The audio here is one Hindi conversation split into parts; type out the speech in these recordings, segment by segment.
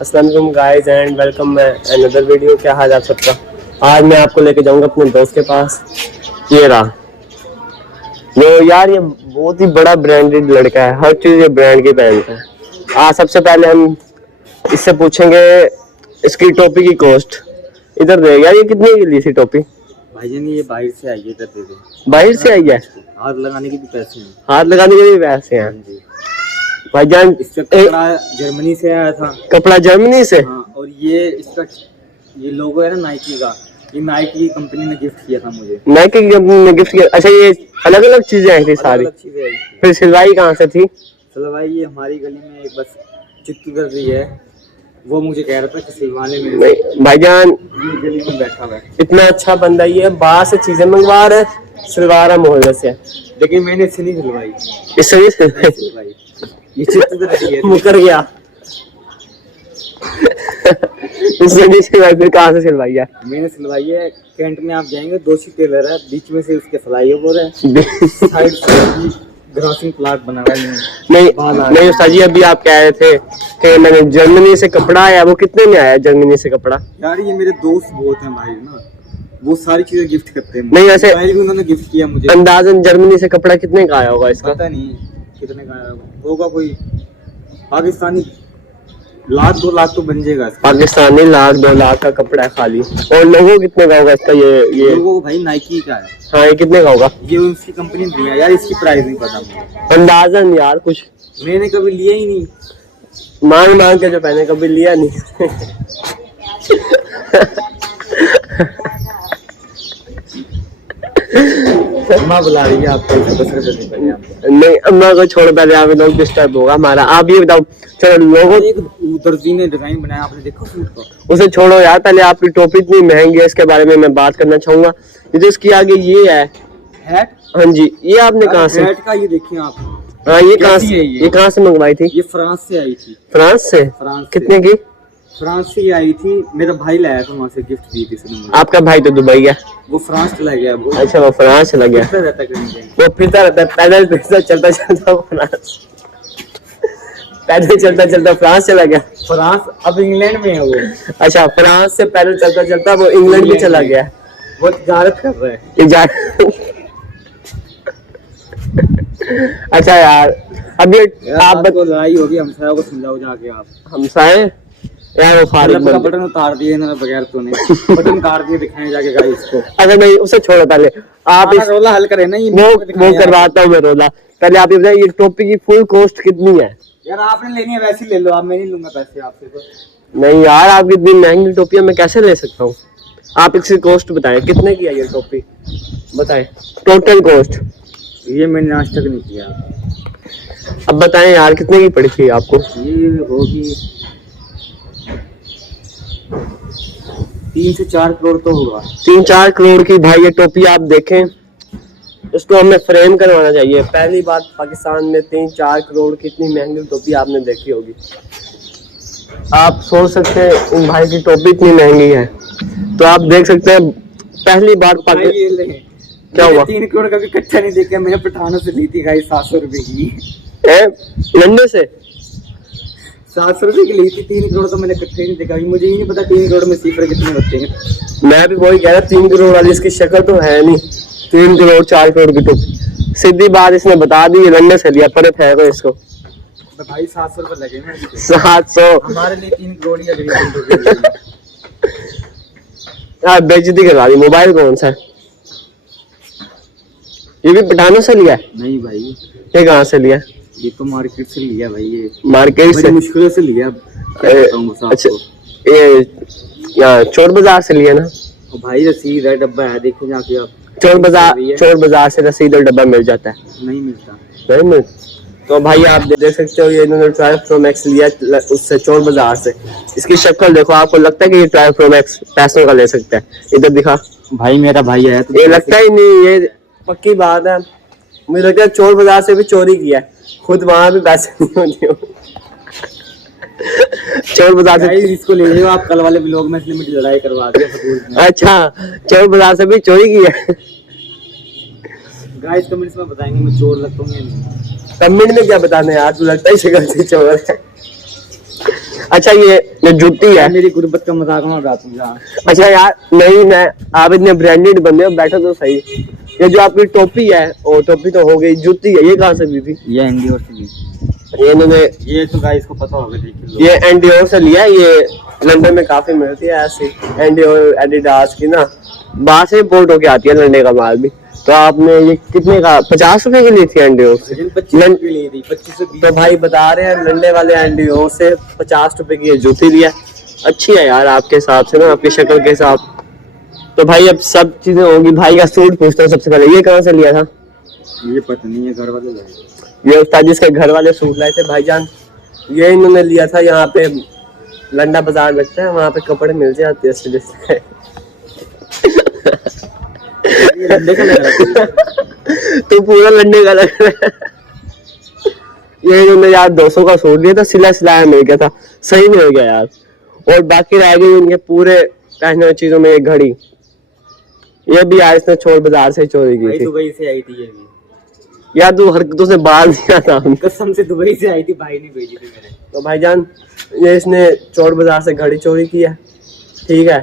अस्सलाम वालेकुम गाइस एंड वेलकम मैं अनदर वीडियो। क्या हाल है आप सबका। आज मैं आपको लेके जाऊंगा अपने दोस्त के पास। ये रहा जो यार, ये बहुत ही बड़ा ब्रांडेड लड़का है, हर चीज ये ब्रांड की पहनता है। आज सबसे पहले हम इससे पूछेंगे इसकी टोपी की कॉस्ट। इधर दे यार, ये कितने की ली थी टोपी? भाईजान ये बाहर से आई है, इधर दे दे। बाहर से आई है? हाथ लगाने के भी पैसे हैं। हाथ लगाने के भी पैसे हैं भाईजान। इसका कपड़ा जर्मनी से आया था। कपड़ा जर्मनी से? हाँ, और ये इसका ये लोगो है ना नाइकी का, ये नाइकी की कंपनी ने गिफ्ट किया था मुझे। नाइकी की कंपनी ने गिफ्ट किया? अच्छा, ये अलग अलग चीजें आई थी सारी? अलग चीजें आई थी। फिर सिलवाई कहाँ से थी? सिलवाई ये हमारी गली में एक बस चित्तू कर रही है, वो मुझे कह रहा था कि सिलवाने में। नहीं भाईजान, गली में बैठा हुआ है, इतना अच्छा बंदा ये बाहर से चीजें मंगवा रहा है, सिलवा रहा मोहल्ले से। लेकिन मैंने इससे नहीं सिलवाई। इससे नहीं सिलवाई? ये चित्तू कर रही है, मुकर गया। इससे नहीं सिलवाई, फिर कहाँ से सिलवाई है? मैंने सिलवाई है। कैंट में आप जाएंगे, 2 टेलर है, बीच में से उसके सिलाई हो रहा है, साइड से ग्रासिंग प्लाट बना हुआ है। नहीं उस्ताद जी, अभी आप कह रहे थे कि मैंने जर्मनी से कपड़ा आया। वो कितने में आया जर्मनी से कपड़ा? यार ये मेरे दोस्त बहुत हैं भाई ना, वो सारी चीजें गिफ्ट करते हैं। नहीं ऐसे भी उन्होंने गिफ्ट किया मुझे। अंदाजन जर्मनी से कपड़ा कितने का आया होगा इसका? पता नहीं कितने का होगा, कोई पाकिस्तानी 1,00,000-2 लाख तो बन जाएगा। पाकिस्तानी 1,00,000-2 लाख का कपड़ा है खाली। और लोगो कितने का होगा इसका? ये लोगो भाई नाइकी का है। हाँ, ये कितने का होगा? ये उसकी कंपनी दी है यार, इसकी प्राइस नहीं पता मुझे अंदाजन यार कुछ। मैंने कभी लिया ही नहीं, मांग के जो पहने, कभी लिया नहीं। अम्मा बुला रही है आपको। नहीं, अम्मा को छोड़, पहले आप लोग डिस्टर्ब होगा हमारा। आप ये बताओ, चलो लोगों दर्जी ने डिजाइन बनाया, आपने देखा सूट का? उसे छोड़ो यार, पहले आपकी टोपी इतनी महंगी है, इसके बारे में मैं बात करना चाहूंगा। ये जो इसकी आगे ये है हैट, हाँ जी, ये आपने कहाँ से? हैट का ये देखिए आप। हाँ, ये कहाँ से मंगवाई थी? ये फ्रांस से आई थी। फ्रांस से? कितने की? फ्रांस से आई थी, मेरा भाई लाया था वहाँ से, गिफ्ट दी थी उसने मुझे। आपका भाई तो दुबई है। वो फ्रांस चला गया वो। अच्छा, वो फ्रांस चला गया। रहता है वो फिरता रहता है, पैदल फिरता चलता फ्रांस, पैदल चलता फ्रांस चला गया। फ्रांस अब इंग्लैंड में है वो। अच्छा, फ्रांस से पैदल चलता वो इंग्लैंड भी चला गया। वो तिजारत कर रहा है। अच्छा यार, अब ये आप लड़ाई होगी, हमसाया को समझाओ जाके आप। हमसाए यार, वो फारिग का बटन उतार दिए इन्होंने बगैर तो नहीं। बटन उतार दिए, दिखाएं जाके गाइस को। अच्छा नहीं, उसे छोड़ो, पहले आप इस रोला हल करें ना। वो करवाता हूँ मैं रोला। पहले आप ये बताइए, ये टोपी की फुल कॉस्ट कितनी है? यार आपने लेनी है वैसे ले लो, आप, मैं नहीं लूंगा पैसे आपसे तो। नहीं यार, आप इतनी महंगी टोपियां मैं कैसे ले सकता हूँ? आप इसकी कॉस्ट बताएं, कितने की है ये टोपी? बताएं टोटल कॉस्ट। ये मैंने आज तक नहीं किया। अब बताएं यार, कितने की पड़ी थी आपको? ये होगी 3 से 4 करोड़ तो होगा। 3-4 करोड़ की भाई ये टोपी। आप देखें, इसको हमें फ्रेम करवाना चाहिए। पहली बात, पाकिस्तान में 3-4 करोड़ की इतनी महंगी टोपी आपने देखी होगी। आप सोच सकते हैं उन भाई की टोपी इतनी महंगी है, तो आप देख सकते हैं। पहली बार क्या हुआ? 3 करोड़ का भी कच्चा नहीं देखा मैंने, पठानों से ली थी गाइस 700 रुपए की। लंडे से 700 रुपए की ली थी। 3 करोड़ तो मैंने कच्चा ही नहीं देखा। मुझे ही नहीं पता 3 करोड़ में सिफर कितने होते हैं। मैं भी वही कह रहा, 3 करोड़ वाली इसकी शक्ल तो है नहीं। 3 करोड़ 4 करोड़ की टोपी, सीधी बात इसने बता दी, लंडे से लिया। पर फेंको इसको तो भाई 700 रुपए लगे ना। 700 हमारे लिए 3 करोड़ ही गरीब यार, बेइज्जती करवा दी। मोबाइल कौन सा है? ये भी पठानों से लिया? नहीं भाई, ये कहाँ से लिया? ये तो मार्केट से लिया भाई। ये मार्केट से मुश्किल से लिया। अच्छा, ये यहाँ चोर बाजार से लिया ना? भाई रसीद है, डब्बा है, देखो जाके आप। चोर बाजार से रसीद और डब्बा मिल जाता है? नहीं मिलता। नहीं मिलता तो भाई आप देख सकते हो, ये इन्होंने 12 Pro Max लिया उससे, चोर बाजार से। इसकी शक्ल देखो, आपको लगता है कि ये 12 Pro Max पैसों का ले सकता है? इधर दिखा भाई, मेरा भाई है तो ये लगता ही नहीं। ये पक्की बात है, मुझे लगता है चोर बाजार से भी चोरी किया है, खुद वहां भी पैसे नहीं होते। चोर बाजार से इसको ले लो आप, कल वाले ब्लॉग में इसने मुझे लड़ाई करवा दिया। अच्छा, चोर बाजार से भी चोरी की है। गाइस कमेंट्स में बताएंगे मैं चोर लगता हूँ या नहीं। कमेंट में क्या बताने यार, तू लगता ही शक्ल से चोर है। अच्छा ये जूती है। मेरी गुर्बत का मजाक ना उड़ा तू जहाँ। अच्छा यार नहीं, मैं आप इतने ब्रांडेड बंदे हो, बैठो तो सही। ये जो आपकी टोपी है, और टोपी तो हो गई, जूती है ये कहाँ से ली थी? ये एनडीओ से ली। ये इन्होंने, ये तो गाइस को पता होगा, देखिए ये एनडीओ से लिया। ये लंदन में काफी मिलती है ऐसी एनडीओ एडिडास की ना, बाहर से इम्पोर्ट होके आती है लंडे का माल भी। तो आपने ये कितने का, 50 रुपए की ली थी एनडीओ से? 25 की ली थी, 25 से 20। तो भाई बता रहे हैं लंडे वाले एनडीओ से 50 रुपए की ये जूती लिया। अच्छी है यार आपके हिसाब से ना, आपकी शक्ल के हिसाब। तो भाई अब सब चीजें होंगी, भाई का सूट पूछता हूँ सबसे पहले, ये कहाँ से लिया था? ये पता नहीं है, घर वाले लाए। ये उस्ताद जिसके घर वाले सूट लाए थे भाईजान, ये इन्होंने लिया था। यहाँ पे लंडा बाजार लगता है, वहाँ पे कपड़े मिल जाते हैं। ये लंडे का लग रहा है। तो पूरा लंडे का लग रहा है। ये इन्होंने यार 200 का सूट लिया था, सिला सिलाया मिल गया था, सही मिल गया यार। और बाकी रह गई उनके पूरे पहनने वाली चीजों में एक घड़ी, ये भी यार इसने चोर बाजार से चोरी की थी। दुबई से आई थी ये भी यार तू हरकतों से बाहर दिया था। कसम से, दुबई से आई थी, भाई ने भेजी थी मेरे। तो भाईजान ये इसने चोर बाजार से घड़ी चोरी की है, ठीक है।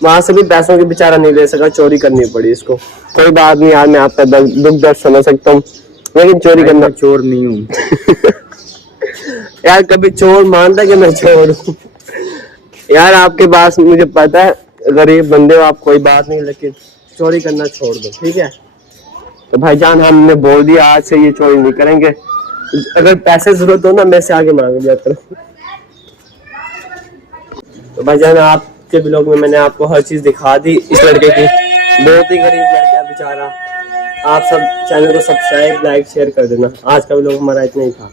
वहां से भी पैसों की बेचारा नहीं ले सका, चोरी करनी पड़ी इसको। कोई बात नहीं यार, मैं आपका दुख दर्द समझ सकता हूँ, लेकिन चोरी करना। चोर नहीं हूँ। यार कभी चोर मानता कि मैं चोर हूँ? यार आपके पास मुझे पता है गरीब बंदे हो आप, कोई बात नहीं, लेकिन चोरी करना छोड़ दो, ठीक है। तो भाईजान हमने बोल दिया आज से ये चोरी नहीं करेंगे। अगर पैसे जरूरत हो ना, मैं से आगे मांग लिया करो। तो भाईजान आपके ब्लॉग में मैंने आपको हर चीज दिखा दी इस लड़के की। बहुत ही गरीब लड़का है बेचारा। आप सब चैनल को सब्सक्राइब, लाइक, शेयर कर देना। आज का ब्लॉग हमारा इतना ही था।